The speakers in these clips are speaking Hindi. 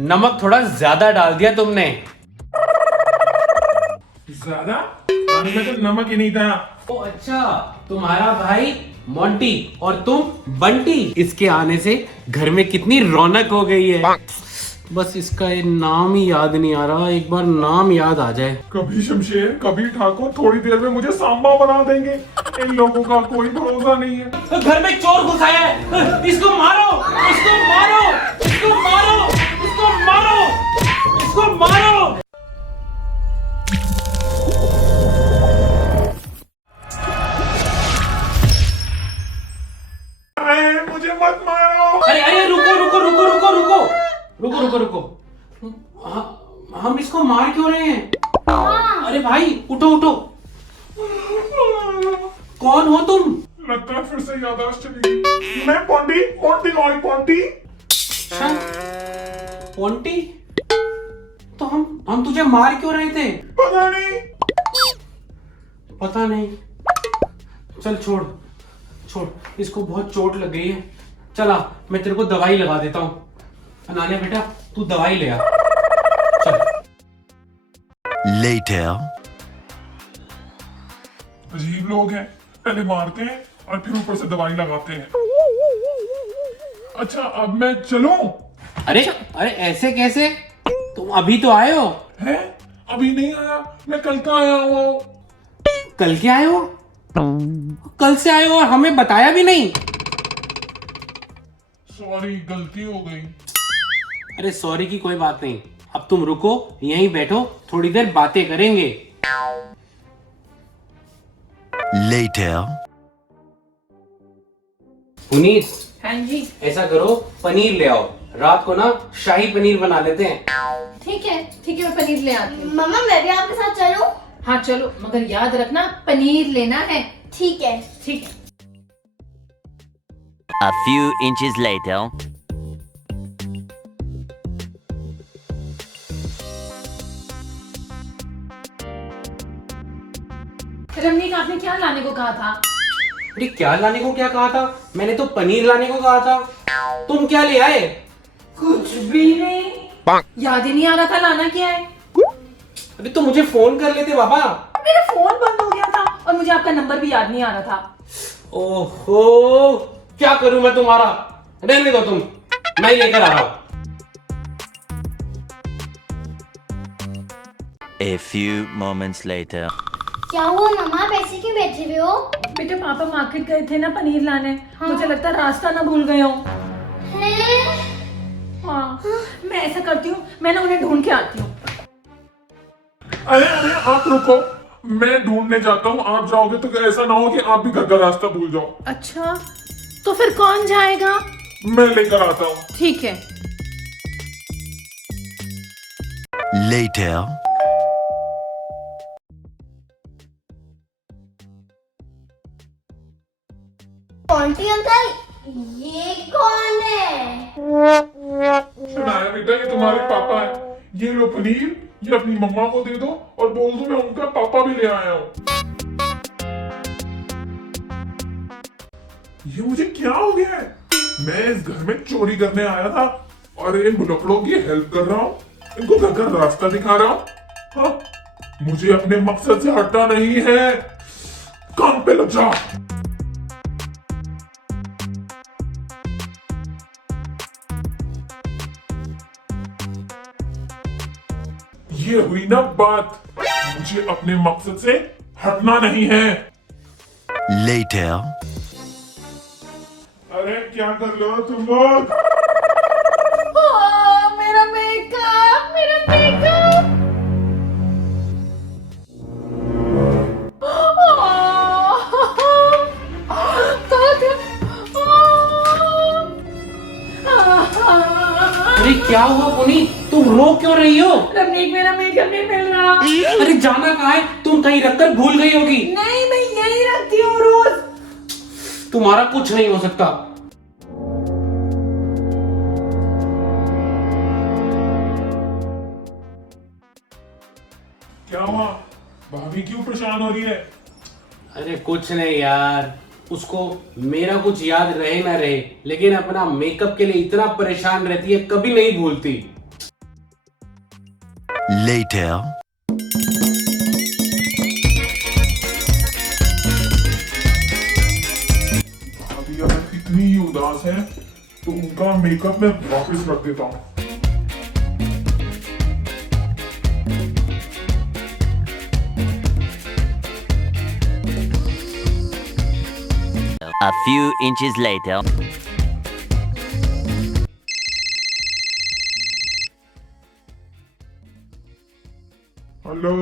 नमक थोड़ा ज्यादा डाल दिया तुमने। ज्यादा? पानी में तो नमक ही नहीं था। ओ अच्छा, तुम्हारा भाई मोंटी और तुम बंटी। इसके आने से घर में कितनी रौनक हो गई है। बस इसका ये नाम ही याद नहीं आ रहा, एक बार नाम याद आ जाए। कभी शमशेर कभी ठाकुर, थोड़ी देर में मुझे सांबा बना देंगे। इन लोगों का कोई भरोसा नहीं है। घर में चोर घुसा है, इसको मारो, इसको मारो, इसको मारो, इसको मारो, इसको मारो। अरे मुझे मत मारो। अरे अरे रुको रुको रुको रुको रुको रुको रुको रुको, हम इसको मार क्यों रहे हैं? अरे भाई उठो उठो, कौन हो तुम? लगता है फिर से याददाश्त चली गई। मैं पोंटी, पोंटी कौन? पोंटी? अच्छा, पोंटी? तो हम तुझे मार क्यों रहे थे? पता नहीं। पता नहीं। चल छोड़ छोड़, इसको बहुत चोट लग गई है। चला, मैं तेरे को दवाई लगा देता हूँ। अनान्या बेटा, तू दवाई ले आ। चल। Later. अजीब लोग हैं, पहले मारते हैं और फिर ऊपर से दवाई लगाते हैं। अच्छा अब मैं चलूं? अरे अरे ऐसे कैसे? तुम अभी तो आए हो। है? अभी नहीं आया, मैं कल का आया हुआ हूँ। कल के आए हो? कल से आए हो और हमें बताया भी नहीं। सॉरी, गलती हो गई। अरे सॉरी की कोई बात नहीं, अब तुम रुको, यहीं बैठो, थोड़ी देर बातें करेंगे। Later. पुनीत, हाँ जी, ऐसा करो, पनीर ले आओ, रात को ना शाही पनीर बना लेते हैं। ठीक है मैं पनीर ले आती हूँ। मम्मा मैं भी आपके साथ चलूं? हाँ चलो, मगर याद रखना पनीर लेना है। ठीक है। ठीक है। A few inches later. Ramnik, आपने क्या लाने को कहा था? अरे क्या लाने को क्या कहा था? मैंने तो पनीर लाने को कहा था। तुम क्या ले आए? कुछ भी नहीं, याद ही नहीं आ रहा था लाना क्या है। अरे तो मुझे फोन कर लेते बाबा। मेरा फोन बंद हो गया था और मुझे आपका नंबर भी याद नहीं आ रहा था। ओहो, क्या करूं मैं तुम्हारा? रहने दो तुम, मैं ही लेकर आ रहा हूं। A few moments later. क्या हुआ मम्मा, पैसे क्यों बैठे हुए हो? बेटे पापा मार्केट गए थे ना पनीर लाने। मुझे लगता है रास्ता ना भूल गए हो। हैं? हाँ, मैं ऐसा करती हूँ, मैं ना उन्हें ढूंढ के आती हूँ। अरे अरे आप रुको, मैं ढूंढने जाता हूँ। आप जाओगे तो ऐसा ना हो कि आप भी घर का रास्ता भूल जाओ। अच्छा, तो फिर कौन जाएगा? मैं लेकर आता हूँ। ठीक है। Later. आंटी अंकल, ये कौन है? सुनाया बेटा, ये तुम्हारे पापा है। ये लो पनीर, ये अपनी मम्मा को दे दो और बोल दो मैं उनका पापा भी ले आया हूँ। ये मुझे क्या हो गया है? मैं इस घर में चोरी करने आया था और इन बुलकड़ों की हेल्प कर रहा हूँ, इनको घर का रास्ता दिखा रहा हूँ। हाँ, मुझे अपने मकसद से हटना नहीं है। काम पे लग जा। ये हुई ना बात, मुझे अपने मकसद से हटना नहीं है। Later. अरे क्या कर लो तुम लोग? मेरा मेकअप, मेरा मेकअप। अरे क्या हुआ पुनीत, तुम रो क्यों रही हो? रमनीक, मेरा मेकअप नहीं मिल रहा। अरे जाना कहाँ है? तुम कहीं रखकर भूल गई होगी। नहीं, मैं यही रखती हूँ रोज। तुम्हारा कुछ नहीं हो सकता। क्या हुआ? भाभी क्यों परेशान हो रही है? अरे कुछ नहीं यार, उसको मेरा कुछ याद रहे ना रहे, लेकिन अपना मेकअप के लिए इतना परेशान रहती है, कभी नहीं भूलती। Later. अभी अगर कितनी ही उदास है तो उनका मेकअप मैं वापस रख देता हूँ। A few inches later. Hello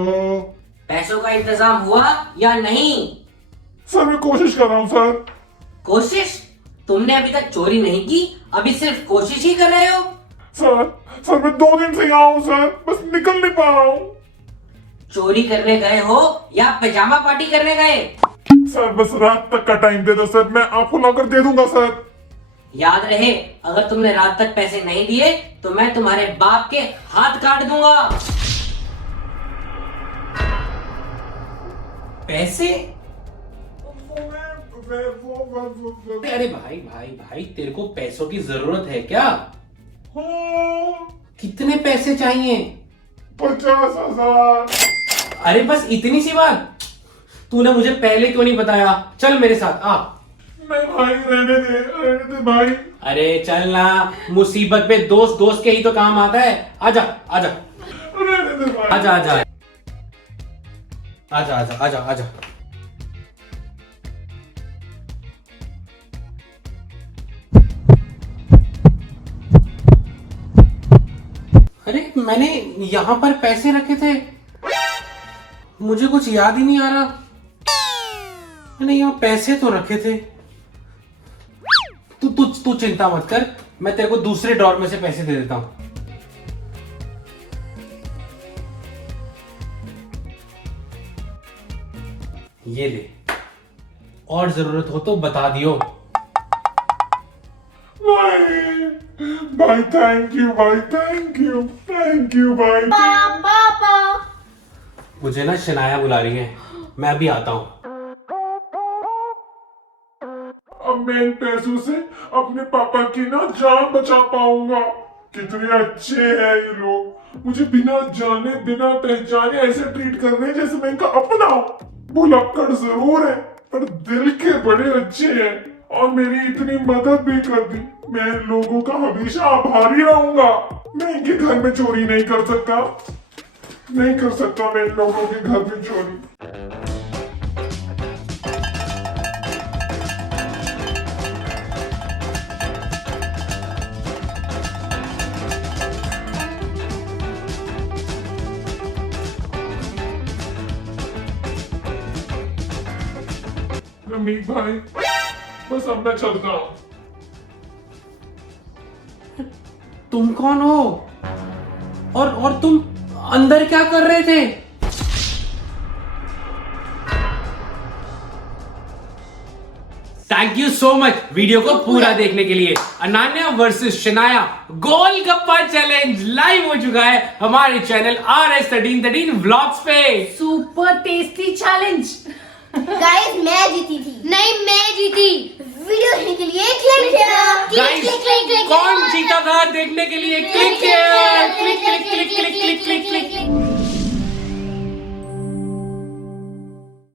पैसों का इंतजाम हुआ या नहीं? सर, मैं कोशिश कर रहा हूँ सर। कोशिश? तुमने अभी तक चोरी नहीं की, अभी सिर्फ कोशिश ही कर रहे हो। सर मैं 2 दिन से यहाँ हूँ सर, बस निकल नहीं पा रहा हूँ। चोरी करने गए हो या पैजामा पार्टी करने गए? सर बस रात तक का टाइम दे दो सर, मैं आपको लाकर दे दूंगा सर। याद रहे, अगर तुमने रात तक पैसे नहीं दिए तो मैं तुम्हारे बाप के हाथ काट दूंगा। पैसे? वो अरे भाई भाई भाई, तेरे को पैसों की जरूरत है क्या? कितने पैसे चाहिए? 50,000। अरे बस इतनी सी बात, तूने मुझे पहले क्यों नहीं बताया? चल मेरे साथ आ। नहीं भाई, रहने दे भाई। अरे चल ना, मुसीबत में दोस्त दोस्त के ही तो काम आता है। आजा आजा रहने दे भाई। आजा आजा आजा आजा आजा आजा। अरे मैंने यहाँ पर पैसे रखे थे, मुझे कुछ याद ही नहीं आ रहा। मैंने यहाँ पैसे तो रखे थे। तू चिंता मत कर, मैं तेरे को दूसरे ड्रॉर में से पैसे दे देता हूं। ये ले, और जरूरत हो तो बता दियो। भाई थैंक यू भाई, थैंक यू भाई। पापा। मुझे ना शनाया बुला रही है, मैं अभी आता हूँ। अब मैं इन पैसों से अपने पापा की ना जान बचा पाऊंगा। कितने अच्छे हैं ये लोग, मुझे बिना जाने बिना पहचाने ऐसे ट्रीट कर रहे हैं जैसे मैं इनका अपना हूँ। भुलक्कड़ जरूर है पर दिल के बड़े अच्छे हैं और मेरी इतनी मदद भी कर दी। मैं इन लोगों का हमेशा आभारी रहूंगा। मैं इनके घर में चोरी नहीं कर सकता मैं इन लोगों के घर में चोरी। रमीक भाई, बस अब मैं चलता हूँ। तुम कौन हो? और तुम अंदर क्या कर रहे थे? Thank you so much video को पूरा देखने के लिए। Ananya versus Shanaya golgappa challenge live हो चुका है हमारे चैनल RS1313 व्लॉग्स पे। Super tasty challenge. गाइस मैं जीती थी। नहीं मैं जीती। वीडियो देखने के लिए क्लिक गाइस कौन जीता था देखने के लिए क्लिक किया। Click click click click click click click.